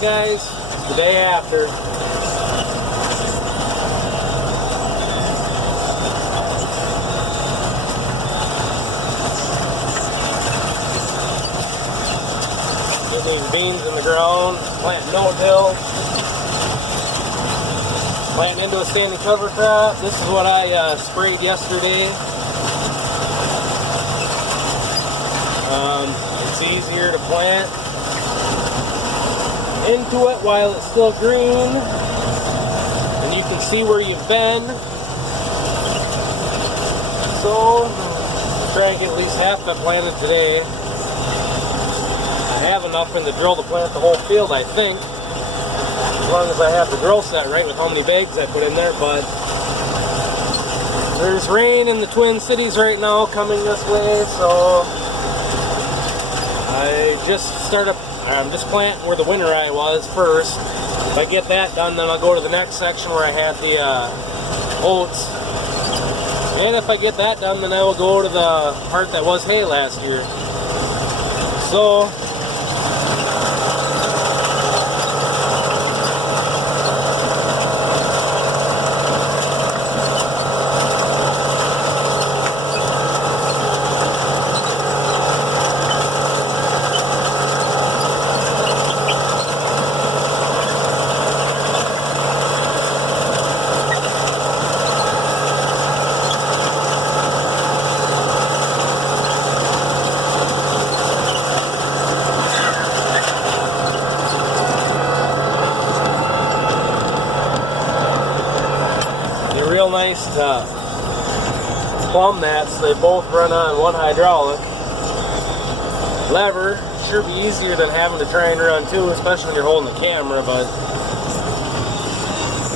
Well guys, the day after. Getting beans in the ground, planting no-till, planting into a standing cover crop. This is what I sprayed yesterday. It's easier to plant into it while it's still green, and you can see where you've been. So try and get at least half of it planted today. I have enough in the drill to plant the whole field, I think, as long as I have the drill set right with how many bags I put in there. But there's rain in the Twin Cities right now coming this way, so I'm just planting where the winter eye was first. If I get that done, then I'll go to the next section where I had the oats. And if I get that done, then I will go to the part that was hay last year. So real nice plumb mats. They both run on one hydraulic lever. Sure be easier than having to try and run two, especially when you're holding the camera, but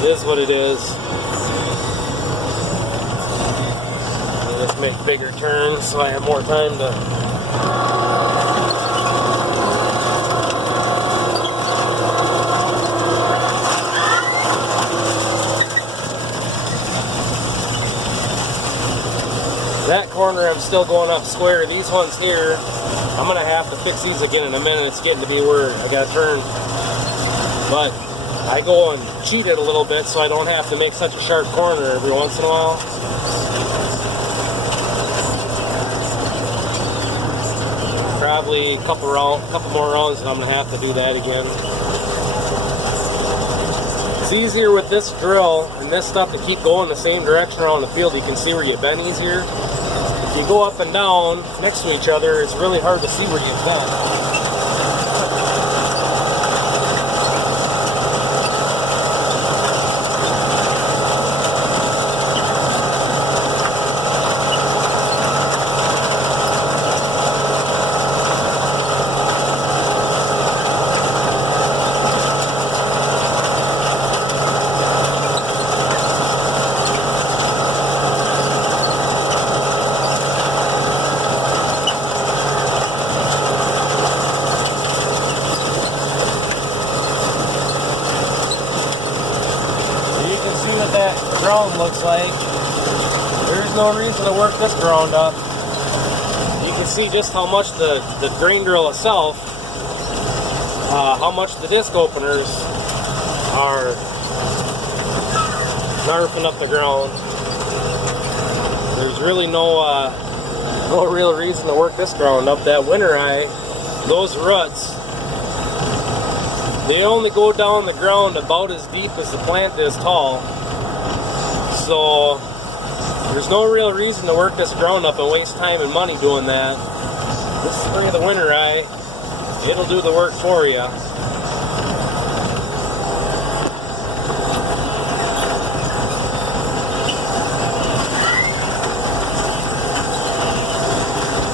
it is what it is. I'll just make bigger turns so I have more time to that corner. I'm still going up square. These ones here, I'm gonna have to fix these again in a minute. It's getting to be where I gotta turn, but I go and cheat it a little bit so I don't have to make such a sharp corner every once in a while. Probably a couple more rounds and I'm gonna have to do that again. It's easier with this drill and this stuff to keep going the same direction around the field. You can see where you've been easier. If you go up and down next to each other, it's really hard to see where you've been. Ground looks like there's no reason to work this ground up. You can see just how much the drain drill itself, how much the disc openers are narfing up the ground. There's really no real reason to work this ground up. That winter eye, those ruts, they only go down the ground about as deep as the plant is tall. So there's no real reason to work this ground up and waste time and money doing that. This spray of the winter eye, it'll do the work for you.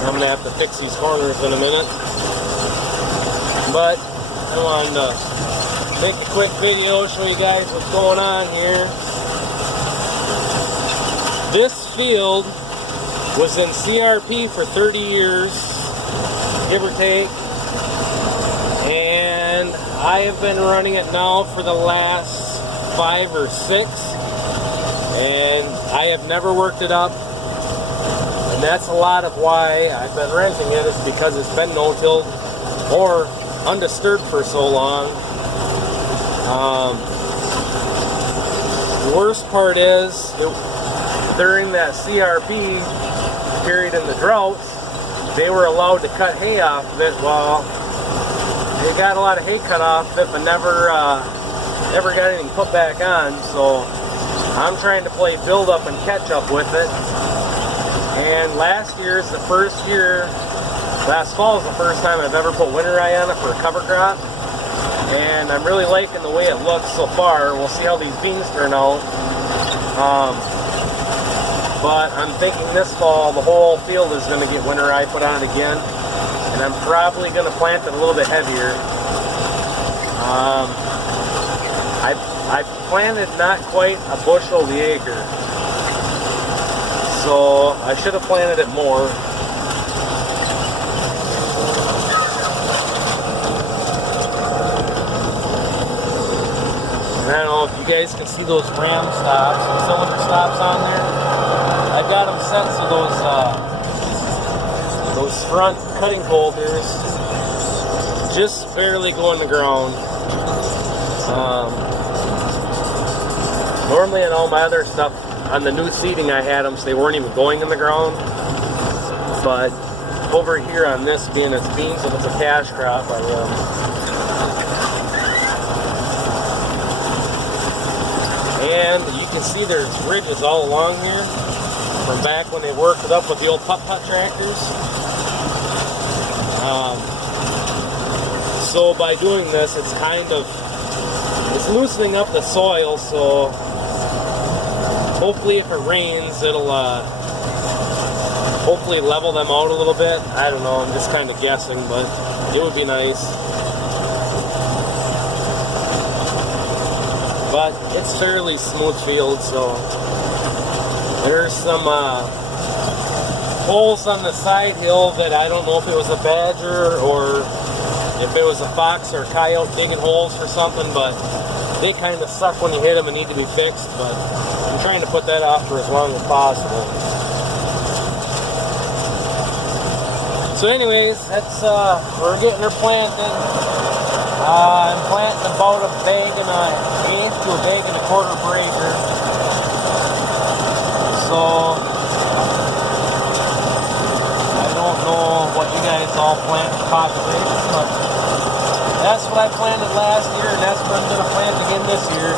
I'm gonna have to fix these corners in a minute, but I wanted to make a quick video, show you guys what's going on here. This field was in CRP for 30 years, give or take, and I have been running it now for the last 5 or 6, and I have never worked it up, and that's a lot of why I've been renting it, is because it's been no-tilled or undisturbed for so long. The worst part is, during that CRP period in the droughts, they were allowed to cut hay off of it. Well, they got a lot of hay cut off of it, but never got anything put back on. So I'm trying to play build up and catch up with it. And last fall is the first time I've ever put winter rye on it for a cover crop. And I'm really liking the way it looks so far. We'll see how these beans turn out. But I'm thinking this fall the whole field is going to get winter rye put on it again. And I'm probably going to plant it a little bit heavier. I planted not quite a bushel the acre. So I should have planted it more. I don't know if you guys can see those ram stops, cylinder stops on there. I got them set so those front cutting holders just barely go in the ground. Normally on all my other stuff, on the new seeding I had them so they weren't even going in the ground. But over here on this, being it's beans, if it's a cash crop, I will. And you can see there's ridges all along here from back when they worked it up with the old putt-putt tractors. So by doing this, it's loosening up the soil, so hopefully if it rains, it'll hopefully level them out a little bit. I don't know, I'm just kind of guessing, but it would be nice. But it's fairly smooth field, so there's some holes on the side hill that I don't know if it was a badger or if it was a fox or a coyote digging holes for something, but they kind of suck when you hit them and need to be fixed. But I'm trying to put that off for as long as possible. So anyways, that's we're getting her planted. I'm planting about a bag and an eighth to a bag and a quarter per acre. So I don't know what you guys all plant for population, but that's what I planted last year, and that's what I'm going to plant again this year.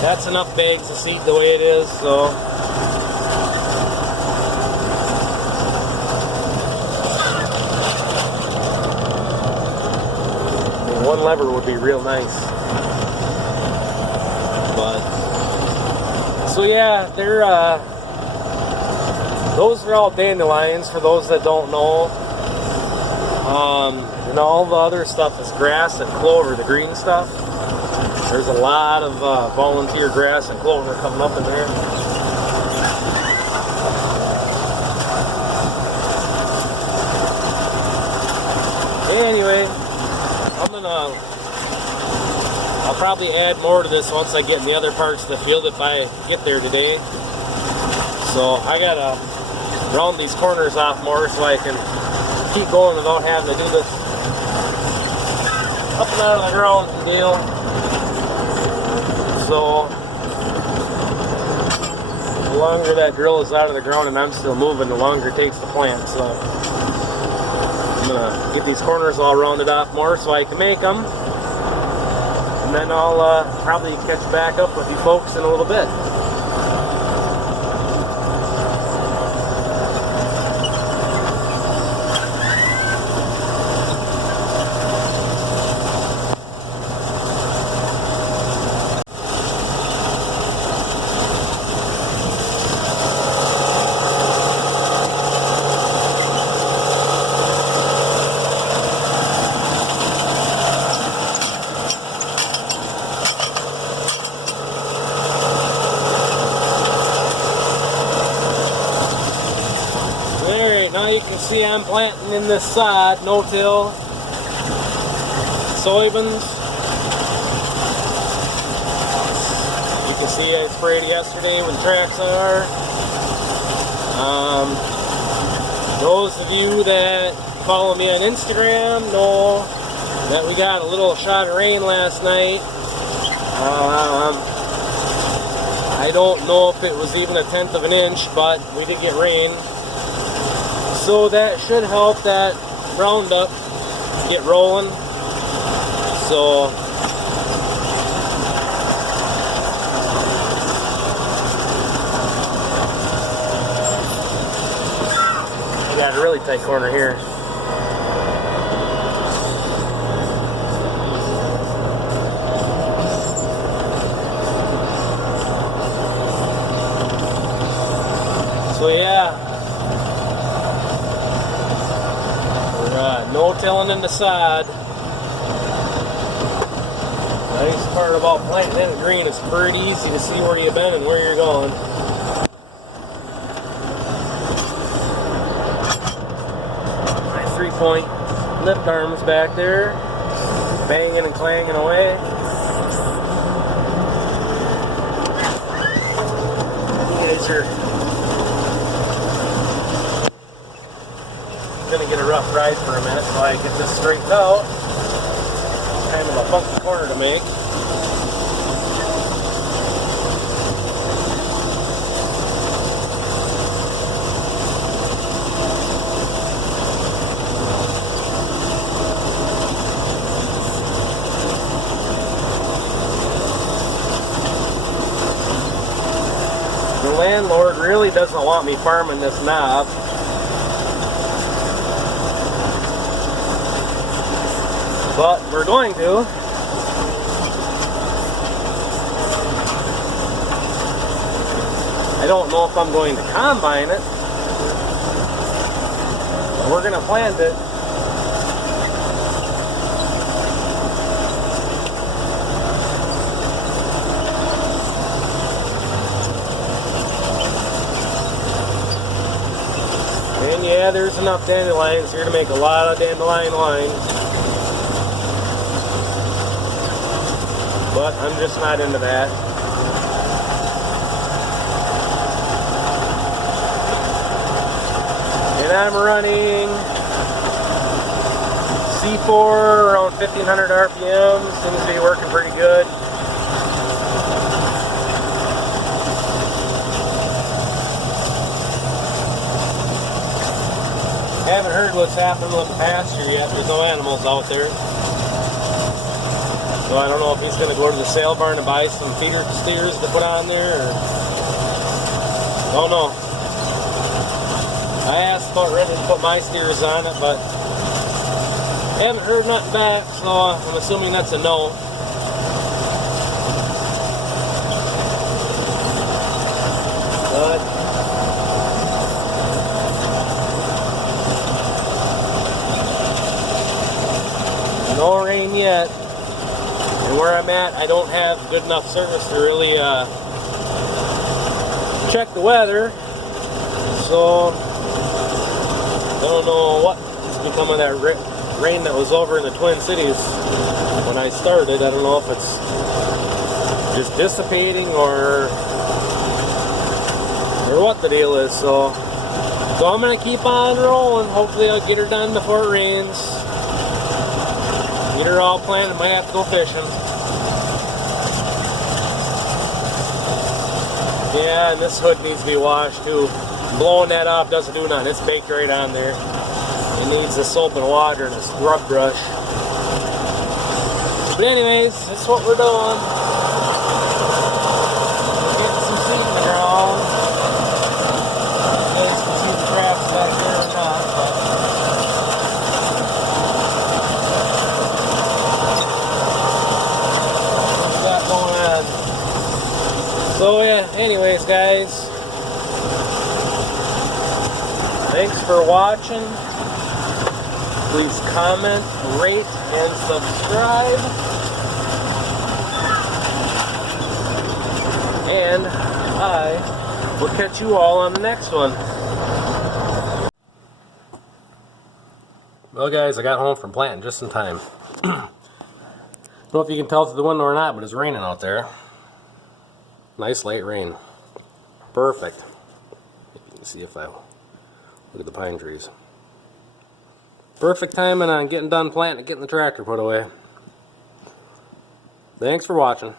That's enough bags to seed the way it is, so. One lever would be real nice. But so yeah, they're those are all dandelions for those that don't know. And all the other stuff is grass and clover, the green stuff. There's a lot of volunteer grass and clover coming up in there. Anyway, I'll probably add more to this once I get in the other parts of the field if I get there today. So I gotta round these corners off more so I can keep going without having to do this up and out of the ground deal. So the longer that drill is out of the ground and I'm still moving, the longer it takes to plant. So I'm gonna get these corners all rounded off more so I can make them, and then I'll probably catch back up with you folks in a little bit. You can see I'm planting in this side, no-till soybeans. You can see I sprayed yesterday with Traxar. Those of you that follow me on Instagram know that we got a little shot of rain last night. I don't know if it was even 1/10 of an inch, but we did get rain. So that should help that Roundup get rolling. So I got a really tight corner here. So yeah, no tilling in the sod. Nice part about planting in green, it's pretty easy to see where you've been and where you're going. My 3-point lift arms back there, banging and clanging away. You guys are gonna get a rough ride for a minute until I get this straightened out. Kind of a funky corner to make. The landlord really doesn't want me farming this knob. But we're going to. I don't know if I'm going to combine it. But we're going to plant it. And yeah, there's enough dandelions here to make a lot of dandelion wine. But I'm just not into that. And I'm running C4 around 1500 RPM. Seems to be working pretty good. Haven't heard what's happening with the pasture yet. There's no animals out there. So I don't know if he's going to go to the sale barn and buy some feeder steers to put on there, or don't know. I asked about ready to put my steers on it, but haven't heard nothing back, so I'm assuming that's a no. But no rain yet. And where I'm at, I don't have good enough service to really check the weather. So I don't know what's become of that rain that was over in the Twin Cities when I started. I don't know if it's just dissipating or what the deal is. So I'm gonna keep on rolling. Hopefully I'll get her done before it rains. Get her all planted, might have to go fishing. Yeah, and this hood needs to be washed too. Blowing that off doesn't do nothing, it's baked right on there. It needs a soap and water and a scrub brush. But anyways, that's what we're doing. Getting some seed in the ground. You guys can see the traps back there or not, but so yeah, anyways guys, thanks for watching. Please comment, rate, and subscribe. And I will catch you all on the next one. Well guys, I got home from planting just in time. I don't know if you can tell through the window or not, but it's raining out there. Nice light rain. Perfect. You can see if I look at the pine trees. Perfect timing on getting done planting and getting the tractor put away. Thanks for watching.